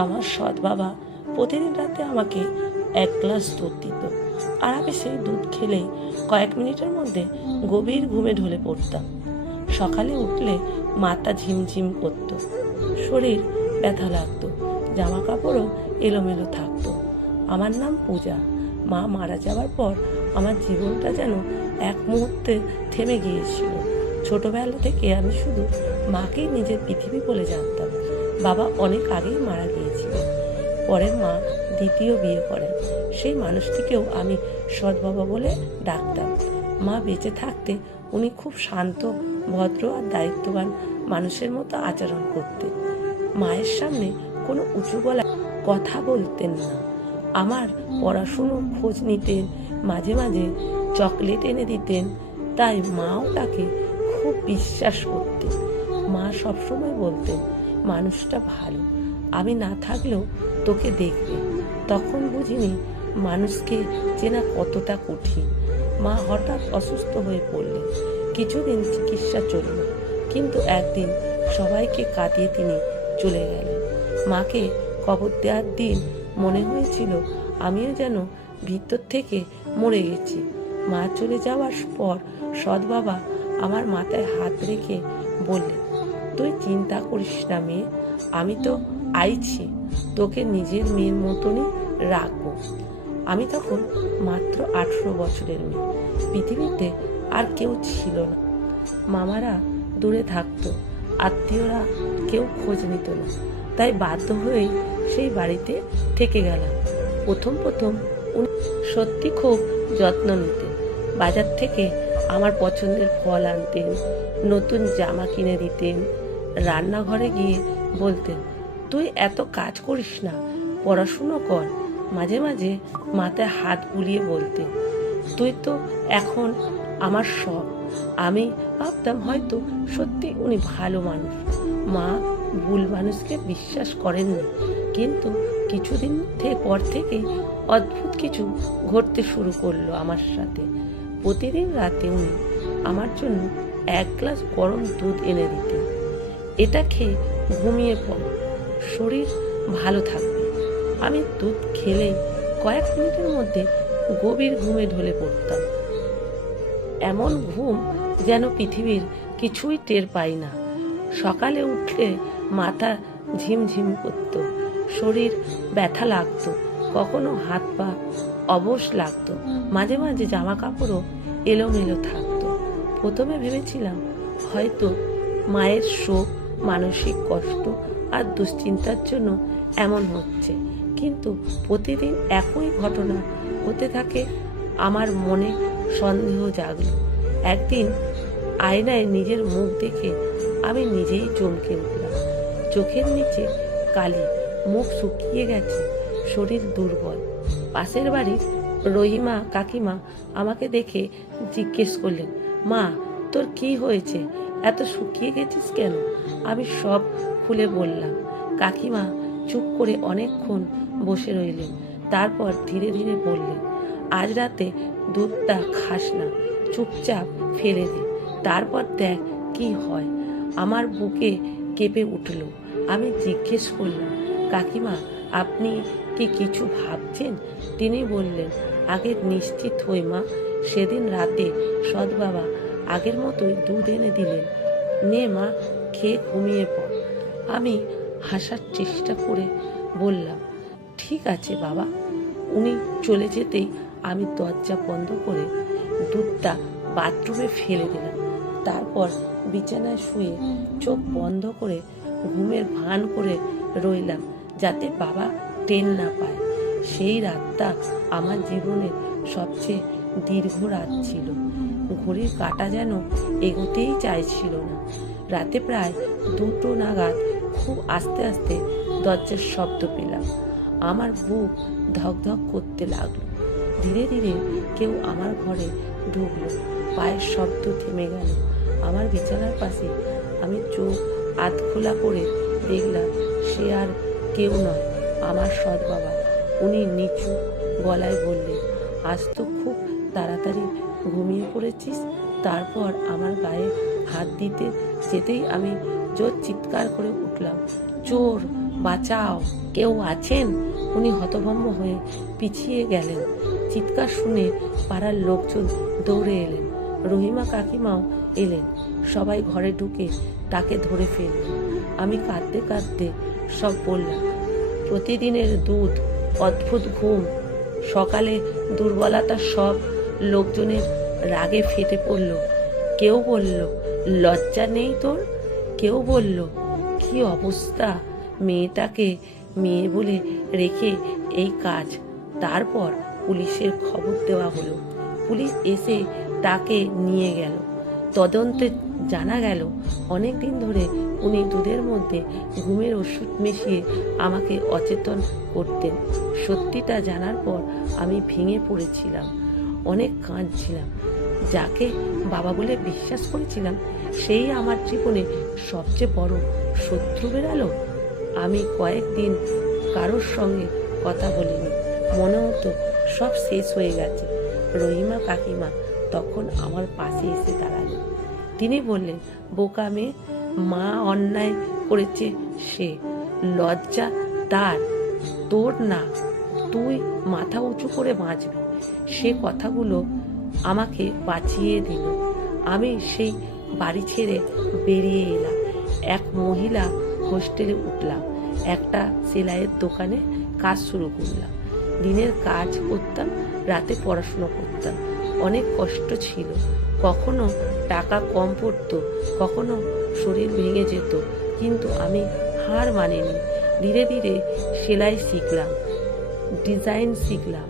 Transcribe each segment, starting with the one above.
আমার সৎ বাবা প্রতিদিন রাতে আমাকে 1 গ্লাস দুধ দিত, আর আমি সেই দুধ খেলেই কয়েক মিনিটের মধ্যে গভীর ঘুমে ঢলে পড়তাম। সকালে উঠলে মাথা ঝিমঝিম করত, শরীর ব্যথা লাগতো, জামা কাপড়ও এলোমেলো থাকতো। আমার নাম পূজা। মা মারা যাওয়ার পর আমার জীবনটা যেন এক মুহূর্তে থেমে গিয়েছিল। ছোটবেলা থেকে আমি শুধু মাকেই নিজের পৃথিবী বলে জানতাম। বাবা অনেক আগেই মারা গিয়েছিল। পরে মা দ্বিতীয় বিয়ে করেন। সেই মানুষটিকেও আমি সৎ বাবা বলে ডাকতাম। মা বেঁচে থাকতে উনি খুব শান্ত, ভদ্র আর দায়িত্ববান মানুষের মতো আচরণ করতেন। মায়ের সামনে কোনো উঁচু গলায় কথা বলতেন না। আমার পড়াশুনোর খোঁজ নিতেন, মাঝে মাঝে চকলেট এনে দিতেন। তাই মাও তাকে খুব বিশ্বাস করতেন। মা সবসময় বলতেন, মানুষটা ভালো, আমি না থাকলেও তোকে দেখবে। তখন বুঝিনি মানুষকে চেনা কতটা কঠিন। মা হঠাৎ অসুস্থ হয়ে পড়লেন। কিছুদিন চিকিৎসা চলল, কিন্তু একদিন সবাইকে কাটিয়ে তিনি চলে গেলেন। মাকে কবর দেওয়ার দিন মনে হয়েছিল আমিও যেন ভিতর থেকে মরে গেছি। মা চলে যাওয়ার পর সৎ বাবা আমার মাথায় হাত রেখে বললেন, তুই চিন্তা করিস না মেয়ে, আমি তো আইছি, তোকে নিজের মেয়ের মতনই রাখবো। আমি তখন মাত্র 18 বছরের মেয়ে। পৃথিবীতে আর কেউ ছিল না। মামারা দূরে থাকতো, আত্মীয়রা কেউ খোঁজ নিত না। তাই বাধ্য হয়েই সেই বাড়িতে থেকে গেলাম। প্রথম উনি সত্যি খুব যত্ন নিতেন। বাজার থেকে আমার পছন্দের ফল আনতেন, নতুন জামা কিনে দিতেন। রান্নাঘরে গিয়ে বলতেন, তুই এত কাজ করিস না, পড়াশুনো কর। মাঝে মাঝে মাথায় হাত বুলিয়ে বলতেন, তুই তো এখন আমার সব। আমি ভাবতাম হয়তো সত্যি উনি ভালো মানুষ। মা ভুল মানুষকে বিশ্বাস করেননি, কিন্তু কিছুদিন পর থেকেই অদ্ভুত কিছু ঘটতে শুরু করলো আমার সাথে। প্রতিদিন রাতে উনি আমার জন্য 1 গ্লাস গরম দুধ এনে দিতেন। এটা খেয়ে ঘুমিয়ে পড়ো, শরীর ভালো থাকবে। আমি দুধ খেলেই কয়েক মিনিটের মধ্যে গভীর ঘুমে ঢলে পড়তাম। এমন ঘুম যেন পৃথিবীর কিছুই টের পাই না। সকালে উঠলে মাথা ঝিমঝিম করত, শরীর ব্যথা লাগতো, কখনো হাত পা অবশ লাগতো, মাঝে মাঝে জামা কাপড়ও এলোমেলো থাকতো। প্রথমে ভেবেছিলাম হয়তো মায়ের শোক, মানসিক কষ্ট আর দুশ্চিন্তার জন্য এমন হচ্ছে, কিন্তু প্রতিদিন একই ঘটনা হতে থাকে। আমার মনে সন্দেহ জাগলো। একদিন আয়নায় নিজের মুখ দেখে আমি নিজেই চমকে উঠলাম। চোখের নিচে কালি, মুখ শুকিয়ে গেছে, শরীর দুর্বল। পাশের বাড়ির রহিমা কাকিমা আমাকে দেখে জিজ্ঞেস করলেন, মা তোর কি হয়েছে, এত শুকিয়ে গেছিস কেন? আমি সব খুলে বললাম। কাকিমা চুপ করে অনেকক্ষণ বসে রইলেন, তারপর ধীরে ধীরে বললেন, আজ রাতে দুধটা খাস না, চুপচাপ ফেলে দে, তারপর দেখ কি হয়। আমার বুকে কেঁপে উঠল। আমি জিজ্ঞেস করলাম, কাকিমা আপনি কি কিছু ভাবছেন? তিনি বললেন, আগে নিশ্চিত হই মা। সেদিন রাতে সৎ বাবা আগের মতোই দুধ এনে দিলেন, নে মা, খেয়ে ঘুমিয়ে পড়। আমি হাসার চেষ্টা করে বললাম, ঠিক আছে বাবা। উনি চলে যেতেই আমি দরজা বন্ধ করে দুধটা বাথরুমে ফেলে দিলাম। তারপর বিছানায় শুয়ে চোখ বন্ধ করে ঘুমের ভান করে রইলাম, যাতে বাবা টের না পায়। সেই রাতটা আমার জীবনের সবচেয়ে দীর্ঘ রাত ছিল। ঘড়ির কাঁটা যেন এগোতেই চাইছিল না। রাতে প্রায় 2টো নাগাদ খুব আস্তে আস্তে দরজার শব্দ পেলাম। আমার বুক ধকধক করতে লাগলো। ধীরে ধীরে কেউ আমার ঘরে ঢুকলো, পায়ের শব্দ থেমে গেল। আমার বিছানার পাশে আমি চোখ আধ খোলা করে দেখলাম সে আর কেউ নয়, আমার সৎ বাবা। উনি নিচু গলায় বললেন, আজ তো খুব তাড়াতাড়ি ঘুমিয়ে পড়েছিস। তারপর আমার গায়ে হাত দিতে যেতেই আমি জোর চিৎকার করে উঠলাম, চোর, বাঁচাও, কেউ আছেন? উনি হতভম্ব হয়ে পিছিয়ে গেলেন। চিৎকার শুনে পাড়ার লোকজন দৌড়ে এলেন। রহিমা কাকিমাও এলেন। সবাই ঘরে ঢুকে তাকে ধরে ফেললেন। আমি কাঁদতে কাঁদতে সব বললাম। প্রতিদিনের দুধ, অদ্ভুত ঘুম, সকালে দুর্বলতা, সব লোকজনের রাগে ফেটে পড়ল। কেউ বলল, লজ্জা নেই তোর? কেউ বলল, কি অবস্থা, মেয়েটাকে মেয়ে বলে রেখে এই কাজ। তারপর পুলিশের খবর দেওয়া হলো। পুলিশ এসে তাকে নিয়ে গেল। তদন্তে জানা গেল অনেক দিন ধরে উনি দুধের মধ্যে ঘুমের ওষুধ মিশিয়ে আমাকে অচেতন করতেন। সত্যিটা জানার পর আমি ভেঙে পড়েছিলাম, অনেক কাঁদছিলাম। যাকে বাবা বলে বিশ্বাস করেছিলাম সেই আমার জীবনে সবচেয়ে বড় শত্রু বেরালো। আমি কয়েকদিন কারোর সঙ্গে কথা বলিনি, মনে হতো সব শেষ হয়ে গেছে। রহিমা কাকিমা তখন আমার পাশে এসে দাঁড়ালেন। তিনি বললেন, বোকা মেয়ে, মা অন্যায় করেছে, সে লজ্জা তার, তোর না। তুই মাথা উঁচু করে বাঁচবি। সে কথাগুলো আমাকে বাঁচিয়ে দিল। আমি সেই বাড়ি ছেড়ে বেরিয়ে এলাম। এক মহিলা হোস্টেলে উঠলাম। একটা সেলাইয়ের দোকানে কাজ শুরু করলাম। দিনের কাজ করতাম, রাতে পড়াশুনো করতাম। অনেক কষ্ট ছিল। কখনো টাকা কম পড়তো, কখনো শরীর ভেঙে যেত, কিন্তু আমি হার মানিনি। ধীরে ধীরে সেলাই শিখলাম, ডিজাইন শিখলাম,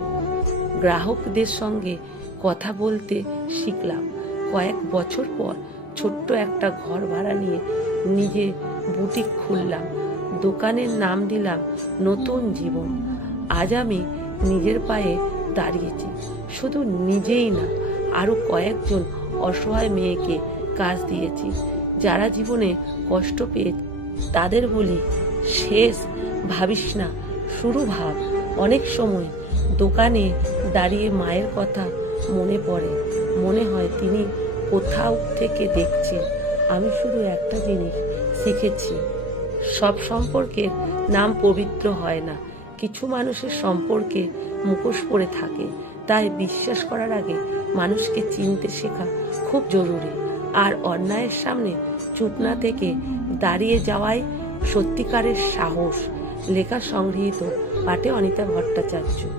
গ্রাহকদের সঙ্গে কথা বলতে শিখলাম। কয়েক বছর পর ছোট্ট একটা ঘর ভাড়া নিয়ে নিজে বুটিক খুললাম। দোকানের নাম দিলাম নতুন জীবন। আজ আমি নিজের পায়ে দাঁড়িয়েছি। শুধু নিজেই না, আরো কয়েকজন অসহায় মেয়েকে কাজ দিয়েছি। যারা জীবনে কষ্ট পেয়েছে তাদের বলি, শেষ ভাবিস না, শুরু ভাব। অনেক সময় দোকানে দাঁড়িয়ে মায়ের কথা মনে পড়ে। মনে হয় তিনি কোথাও থেকে দেখছেন। আমি শুধু একটা জিনিস শিখেছি, সব সম্পর্কের নাম পবিত্র হয় না। কিছু মানুষের সম্পর্কে মুখোশ পড়ে থাকে। তাই বিশ্বাস করার আগে মানুষকে চিনতে শেখা খুব জরুরি। আর অন্যায়ের সামনে চুপ না থেকে দাঁড়িয়ে যাওয়াই সত্যিকারের সাহস। লেখা সংগৃহীত, পাঠে অনিতা ভট্টাচার্য।